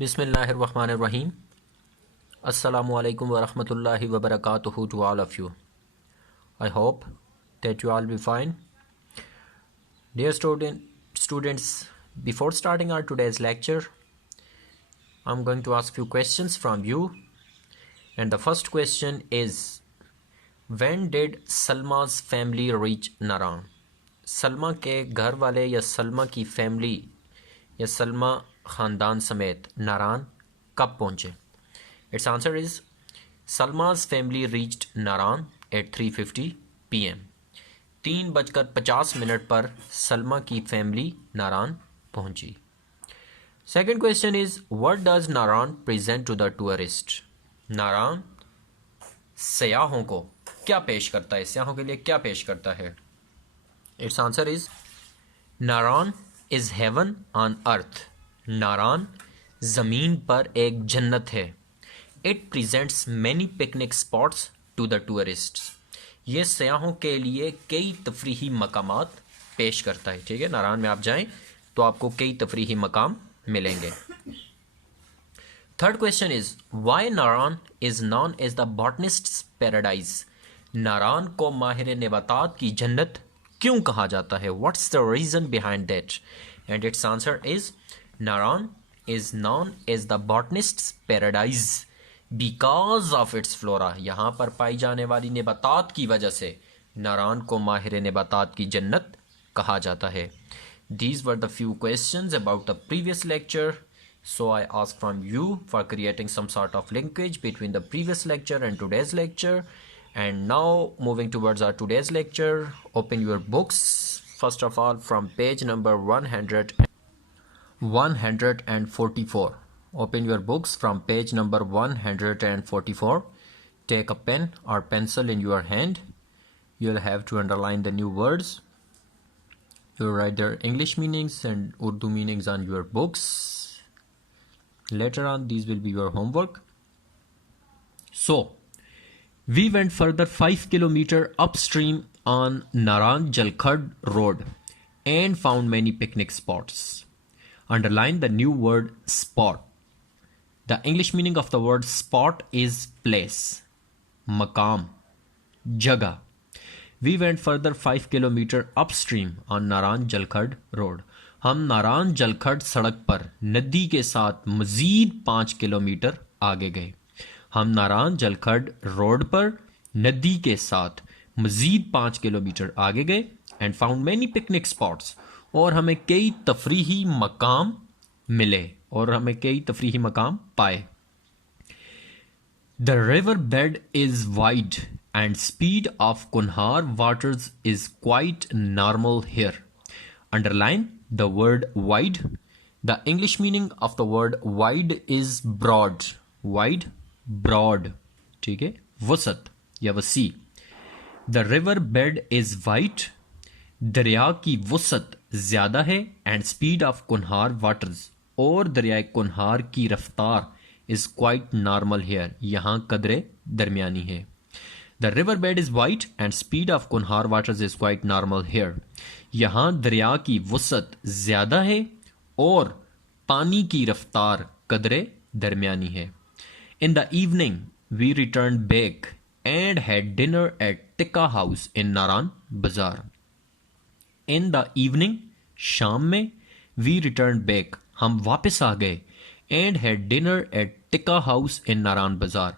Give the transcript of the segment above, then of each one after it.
Bismillahirrahmanirrahim. Assalamu alaikum wa rahmatullahi wa barakatuhu to all of you. I hope that you all be fine. Dear students, before starting our today's lecture, I'm going to ask few questions from you. And the first question is, when did Salma's family reach Naran? Salma के घर वाले या सलमा की family या सलमा ख़ानदान समेत नारान कब पहुँचे? It's answer is Salma's family reached Naran at 3:50 PM. 3:50 पर सलमा की फैमिली नारान पहुँची. Second question is, what does Naran present to the tourist? Naran सयाहों को क्या पेश करता है? सयाहों के लिए क्या पेश करता है? It's answer is Naran is heaven on earth. Naran ज़मीन पर एक जन्नत है. It presents many picnic spots to the tourists. ये सयाहों के लिए कई तफरीही मकामात पेश करता है. ठीक है, नारान में आप जाएं तो आपको कई तफरीही मकाम मिलेंगे. Third question is, why Naran is known as the botanists paradise? Naran को माहिर नबातात की जन्नत क्यों कहा जाता है? What's the reason behind that? And it's answer is Naran is known as the botanists paradise because of its flora. यहाँ पर पाई जाने वाली नबातात की वजह से नारान को माहिर नबातात की जन्नत कहा जाता है. These were the few questions about the previous lecture. So I ask from you for creating some sort of linkage between the previous lecture and today's lecture. And now moving towards our today's lecture, open your books first of all from page number 144. Open your books from page number 144. Take a pen or pencil in your hand. You'll have to underline the new words. You'll write their English meanings and Urdu meanings on your books. Later on, these will be your homework. So, we went further 5 kilometers upstream on Naran Jalkhad Road and found many picnic spots. Underline the new word spot. The English meaning of the word spot is place, maqam, jagah. We went further 5 kilometers upstream on Naran Jalkhad Road. हम नारान जलखड सड़क पर नदी के साथ मजीद 5 kilometre आगे गए. हम नारान जलखड road पर नदी के साथ मजीद 5 किलोमीटर आगे गए and found many picnic spots. और हमें कई तफरीही मकाम मिले और हमें कई तफरीही मकाम पाए. The river bed is wide and speed of Kunhar waters is quite normal here. Underline the word wide. The English meaning of the word wide is broad. Wide, broad. ठीक है, वसत या वसी. The river bed is wide. दरिया की वसत ज्यादा है and speed of कुनहार waters. और दरिया कुनहार की रफ्तार is quite normal here. यहाँ कदरे दरमियानी है. The river bed is wide and speed of कुनहार waters is quite normal here. यहाँ दरिया की वसत ज्यादा है और पानी की रफ्तार कदरे दरमियानी है. In the evening, we returned back and had dinner at Tikka House in Naran Bazaar. In the evening, शाम में, we returned back, हम वापस आ गए, and had dinner at Tikka House in Naran Bazaar.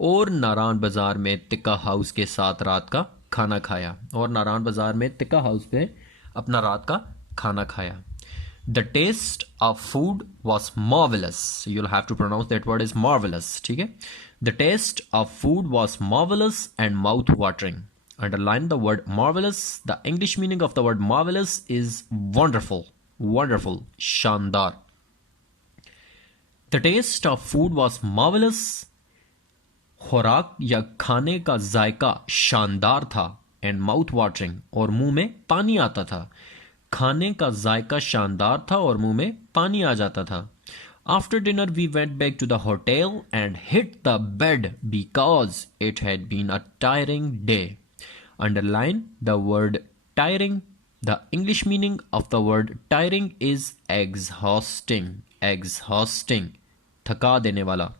और नारान बाजार में टिक्का हाउस के साथ रात का खाना खाया. और नारान बाजार में टिक्का हाउस पे अपना रात का खाना खाया. The taste of food was marvellous. You'll have to pronounce that word is marvellous. ठीक है, the taste of food was marvellous and mouth watering. Underline the word marvellous. The English meaning of the word marvellous is wonderful. Wonderful, शानदार. The taste of food was marvellous. खुराक या खाने का जायका शानदार था. And mouth watering, और मुंह में पानी आता था. खाने का जायका शानदार था और मुंह में पानी आ जाता था. After dinner we went back to the hotel and hit the bed because it had been a tiring day. Underline the word tiring. The English meaning of the word tiring is exhausting. Exhausting, थका देने वाला।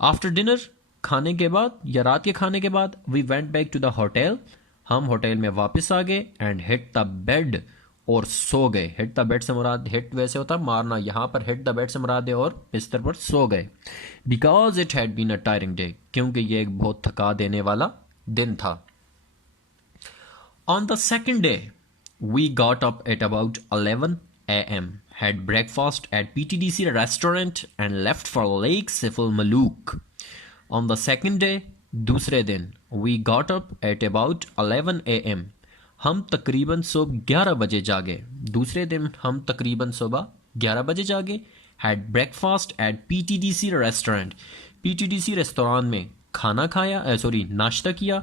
After dinner, खाने के बाद या रात के खाने के बाद, we went back to the hotel, हम होटल में वापस आ गए, एंड हिट द बेड, और सो गए। हिट द बेड से मुराद, हिट वैसे होता है मारना, यहाँ पर हिट द बेड से मुराद है और बिस्तर पर सो गए। Because it had been a tiring day, क्योंकि ये एक बहुत थका देने वाला दिन था। On the second day, we got up at about 11 a.m., had breakfast at PTDC restaurant and left for Lake Seful Malook. On the second day, दूसरे दिन, we got up at about 11 a.m. हम तकरीबन सुबह 11 बजे जागे। दूसरे दिन हम तकरीबन सुबह 11 बजे जागे। had breakfast at PTDC restaurant, PTDC restaurant में खाना खाया, नाश्ता किया,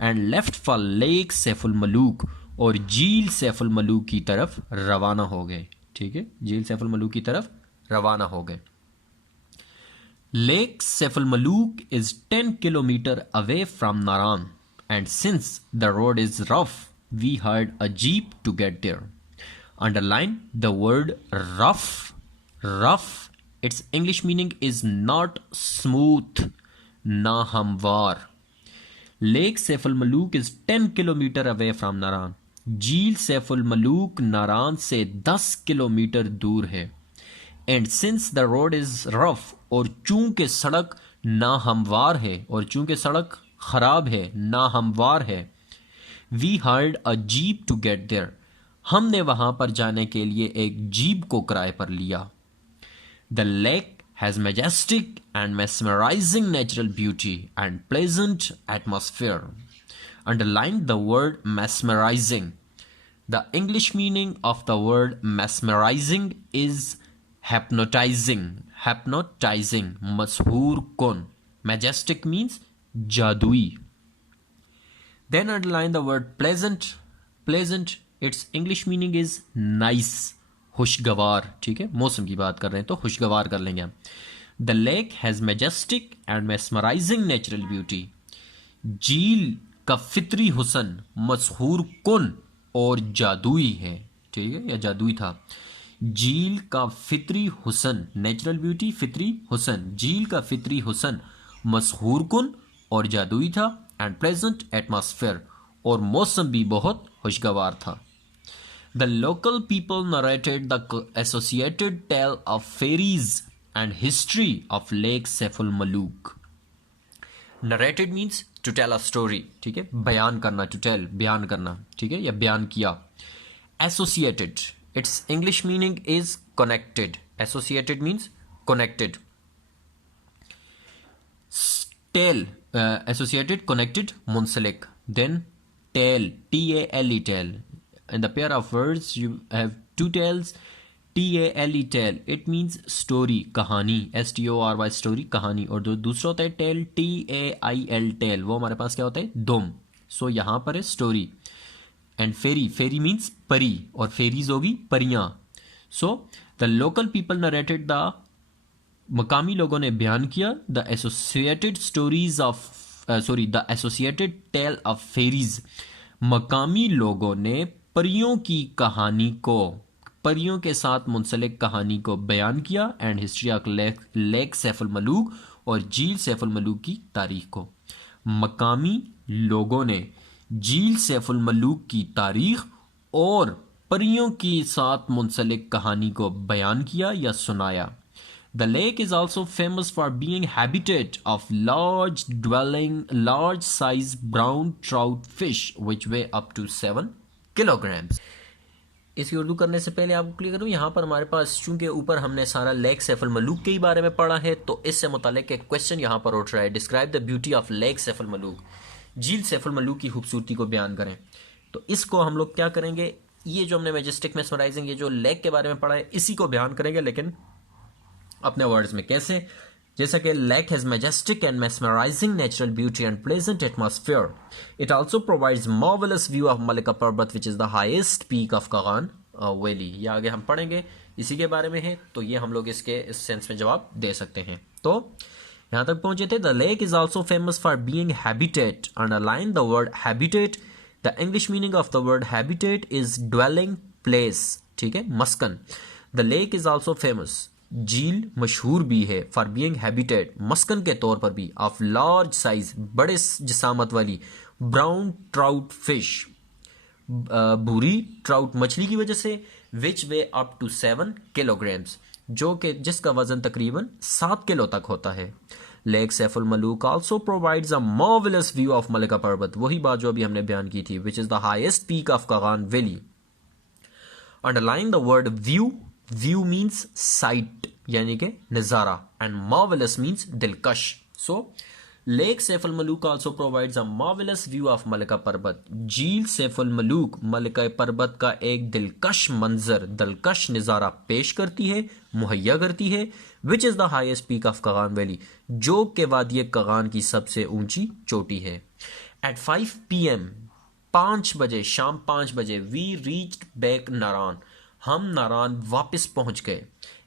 and left for lake Saiful Malook, और झील सैफुल मलूक की तरफ रवाना हो गए। ठीक है, झील सैफुल मलूक की तरफ रवाना हो गए। Lake Saiful Malook is 10 kilometre away from Naran, and since the road is rough we hired a jeep to get there. Underline the word rough. Rough, it's English meaning is not smooth, ना हमवार। Lake Saiful Malook is 10 kilometre away from Naran, झील सैफुल मलूक नारान से 10 किलोमीटर दूर है। And since the road is rough, और चूंकि सड़क ना हमवार है, और चूंकि सड़क खराब है, ना हमवार है, we hired a jeep to get there, हमने वहां पर जाने के लिए एक जीप को किराए पर लिया। The lake has majestic and mesmerizing natural beauty and pleasant atmosphere. Underline the word mesmerizing. The English meaning of the word mesmerizing is hypnotizing. Hypnotizing, mashhoor kun. Majestic means jadui. Then underline the word pleasant. Pleasant, its English meaning is nice. खुशगवार। ठीक है, मौसम की बात कर रहे हैं तो खुशगवार कर लेंगे हम। The lake has majestic and mesmerising natural beauty, झील का फितरी हुसन मशहूर कुन और जादुई है। ठीक है, या जादुई था। झील का फितरी हुसन, नेचुरल ब्यूटी, फितरी हुसन, झील का फितरी हुसन मशहूर कुन और जादुई था। एंड प्लेजेंट एटमॉस्फेयर, और मौसम भी बहुत खुशगवार था। The local people narrated the associated tale of fairies and history of Lake Seful Malook. Narrated means to tell a story. ठीक है, बयान करना, to tell, बयान करना, ठीक है, या बयान किया। Associated, its English meaning is connected. Associated means connected. Tale, associated, connected, मुंसलिक. Then tale, T-A-L-E, tale. In the pair of words you have two tales, T-A-L-E, tale, it means story, कहानी, S-T-O-R-Y, story, कहानी। और जो दूसरा होता है tale, T-A-I-L, tale, वो हमारे पास क्या होता है, दुम। सो यहाँ पर है story। And fairy, fairy means परी, और फेरीज होगी परियां। So the local people narrated the, मकामी लोगों ने बयान किया, the associated stories of the associated tale of fairies, मकामी लोगों ने परियों की कहानी को, परियों के साथ मुंसलिक कहानी को बयान किया। And history of lake Saiful Malook, और झील सैफुल मलूक की तारीख को। मकामी लोगों ने झील सैफुल मलूक की तारीख और परियों के साथ मुंसलिक कहानी को बयान किया या सुनाया। The lake is also famous for being habitat of large size brown trout fish which weigh up to 7 kilograms. इसकी उर्दू करने से पहले आपको क्लियर करूँ, यहाँ पर हमारे पास चूंकि ऊपर हमने सारा लेक सैफुल मलूक के ही बारे में पढ़ा है, तो इससे मुतालिक एक क्वेश्चन यहाँ पर उठ रहा है, describe the beauty of lake Saiful Muluk, झील सैफुल मलूक की खूबसूरती को बयान करें। तो इसको हम लोग क्या करेंगे, ये जो हमने मैजेस्टिक मेस्मराइजिंग, ये जो लेक के बारे में पढ़ा है, इसी को बयान करेंगे, लेकिन अपने वर्ड्स में। कैसे? जैसा कि lake has majestic and mesmerising natural beauty and pleasant atmosphere, it also provides marvellous view of Malika Parbat which is the highest peak of Kaghan valley. ये आगे हम पढ़ेंगे, इसी के बारे में है, तो ये हम लोग इसके इस सेंस में जवाब दे सकते हैं। तो यहां तक पहुंचे थे। The lake is also famous for being habitat, underline the word habitat. The English meaning of the word habitat is dwelling place, ठीक है, मस्कन। The lake is also famous झील मशहूर भी है फॉर बीइंग हैबिटेट, मस्कन के तौर पर भी, ऑफ लार्ज साइज, बड़े जिसामत वाली, ब्राउन ट्राउट फिश, भूरी ट्राउट मछली की वजह से, विच वे अप टू 7 किलोग्राम्स, जो कि जिसका वजन तकरीबन 7 किलो तक होता है। Lake Saiful Malook also provides a marvellous view of Malika Parbat, वही बात जो अभी हमने बयान की थी, which is the highest peak of Kaghan valley. Underline the word view, view means sight यानी कि नज़ारा, एंड मार्वेलस मीन्स दिलकश। So lake Saiful Malook also provides a marvellous view of Malika Parbat, झील सैफुल मलूक मलिका पर्वत का एक दिलकश मंजर, दिलकश नज़ारा पेश करती है, मुहैया करती है, which is the highest peak of Kaghan valley, जो कि वादी कागान की सबसे ऊंची चोटी है। एट 5 PM 5 बजे, शाम 5 बजे, वी रीच्ड बैक नारान, हम नारान वापस पहुंच गए।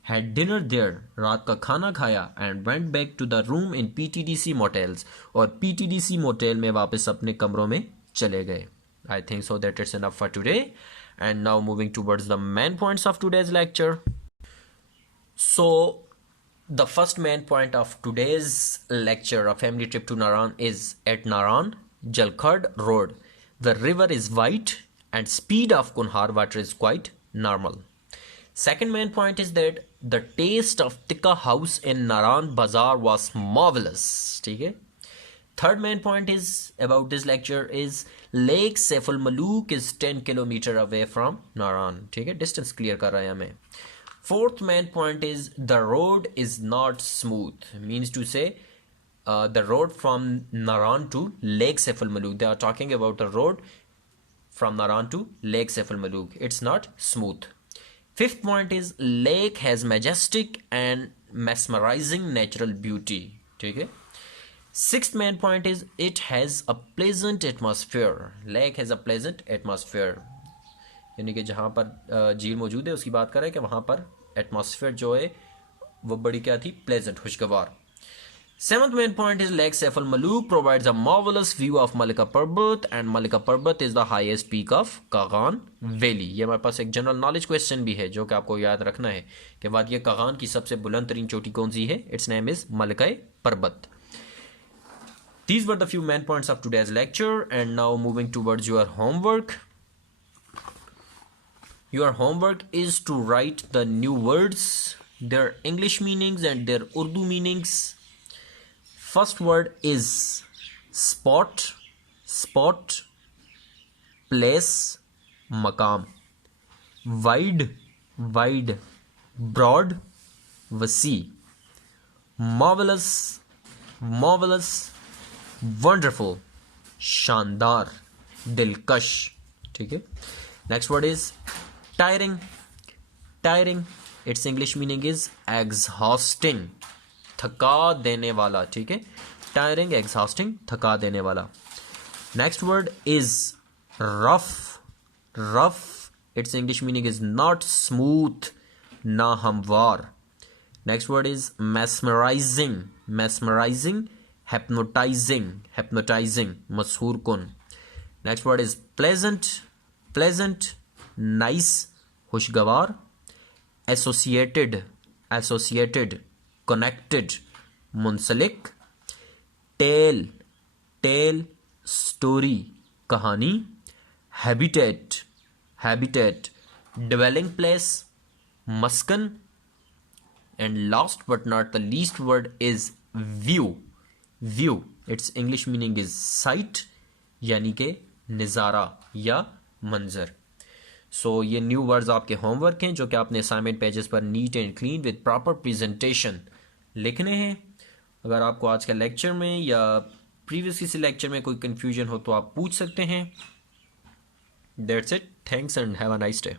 हैड डिनर देयर, रात का खाना खाया, and went back to the room in PTDC motels, और PTDC मोटेल में वापस अपने कमरों में चले गए। I think so that it's enough for today, and now moving towards the main points of today's lecture. So, the first main point of today's lecture, a family trip to Naran, is at Naran Jalkhard Road. The river is wide and speed of Kunhar water is quite normal. Second main point is that the taste of Tikka house in Naran Bazaar was marvelous. ठीक है? Third main point is about this lecture is Lake Saiful Malook is 10 kilometer away from Naran. ठीक है? Distance clear कर रहा है हमें. Fourth main point is the road is not smooth, means to say the road from Naran to Lake Saiful Malook. They are talking about the road from Naran to Lake Saiful Malook. It's not smooth. Fifth point is lake has majestic and mesmerizing natural beauty. ठीक है? Sixth main point is it has a pleasant atmosphere. Lake has a pleasant atmosphere. यानी कि जहाँ पर झील मौजूद है उसकी बात कर रहे हैं कि वहाँ पर एटमॉस्फेयर जो है वो बड़ी क्या थी, प्लेजेंट, खुशगवार। Seventh main point is lake Saiful Malook provides a marvellous view of Malika Parbat, and Malika Parbat is the highest peak of Kaghan valley. ये हमारे पास एक जनरल नॉलेज क्वेश्चन भी है जो कि आपको याद रखना है कि वादी कागान की सबसे बुलंद तरीन चोटी कौन सी है, इट्स नेम इज मलिका पर्वत। These were the few main points of today's lecture, and now moving towards your homework. Your homework is to write the new words, their English meanings and their Urdu meanings. First word is spot, spot, place, maqam. Wide, wide, broad, wasi. Marvelous, marvelous, wonderful, शानदार, दिलकश। ठीक है। Next word is tiring, tiring, its English meaning is exhausting, थका देने वाला। ठीक है, tiring, exhausting, थका देने वाला। Next word is rough, rough, its English meaning is not smooth, ना हमवार। Next word is mesmerizing, mesmerizing, hypnotizing, hypnotizing, मशहूर कुन। Next word is pleasant, pleasant, nice, खुशगवार। एसोसिएटेड, एसोसिएटेड, कनेक्टेड, मुंसलिक। टेल, टेल, स्टोरी, कहानी। Habitat, habitat, dwelling place, मस्कन। And last but not the least word is view, view, it's English meaning is sight यानी कि नज़ारा या मंजर। सो ये न्यू वर्ड्स आपके होमवर्क हैं जो कि आपने असाइनमेंट पेजेस पर neat and clean with proper presentation लिखने हैं। अगर आपको आज का लेक्चर में या प्रीवियस किसी लेक्चर में कोई कन्फ्यूजन हो तो आप पूछ सकते हैं। That's it, thanks and have a nice day.